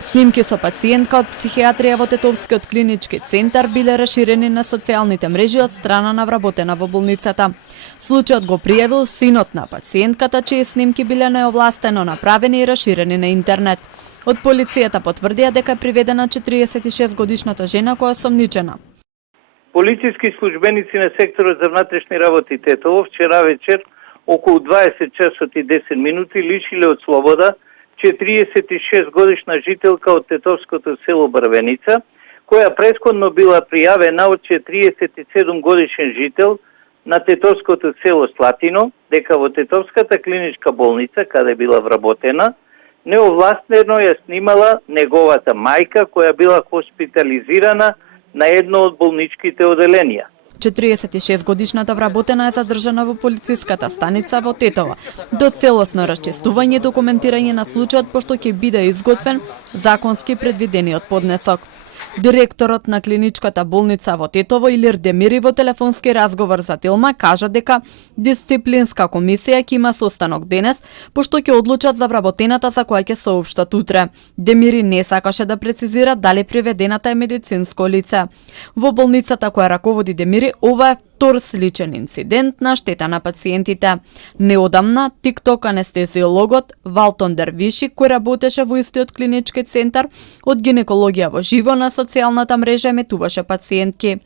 Снимки со пациентка од психијатрија во Тетовскиот клинички центар биле расширени на социјалните мрежи од страна на вработена во болницата. Случајот го пријавил синот на пациентката, чии снимки биле неовластено направени и расширени на интернет. Од полицијата потврдија дека е приведена 46-годишната жена која е осомничена. Полициски службеници на секторот за внатрешни работи Тетово вчера вечер околу 20 часот и 10 минути лишиле од слобода 46-годишна жителка од Тетовското село Брвеница, која претходно била пријавена од 47-годишен жител на Тетовското село Слатино, дека во Тетовската клиничка болница, каде била вработена, неовластено ја снимала неговата мајка, која била хоспитализирана на едно од болничките оделенија. 46-годишната вработена е задржана во полициската станица во Тетово до целосно расчистување и документирање на случајот, пошто ќе биде изготвен законски предвидениот поднесок. Директорот на клиничката болница во Тетово Илир Демири во телефонски разговор за Телма кажа дека дисциплинска комисија ќе има состанок денес, пошто ќе одлучат за вработената за која ќе соопштат утре. Демири не сакаше да прецизира дали приведената е медицинско лице. Во болницата која раководи Демири, ова е втор сличен инцидент на штета на пациентите. Неодамна, тикток анестезиологот Валтон Дервиши, кој работеше во истиот клинички центар од гинекологија во живо на социјалната мрежа еметуваше пациентки.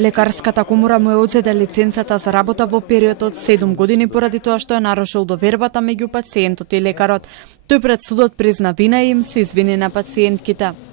Лекарската комора му е одзеде лиценцата за работа во период од 7 години поради тоа што е нарушил довербата меѓу пациентот и лекарот. Тој пред судот призна вина и им се извини на пациентките.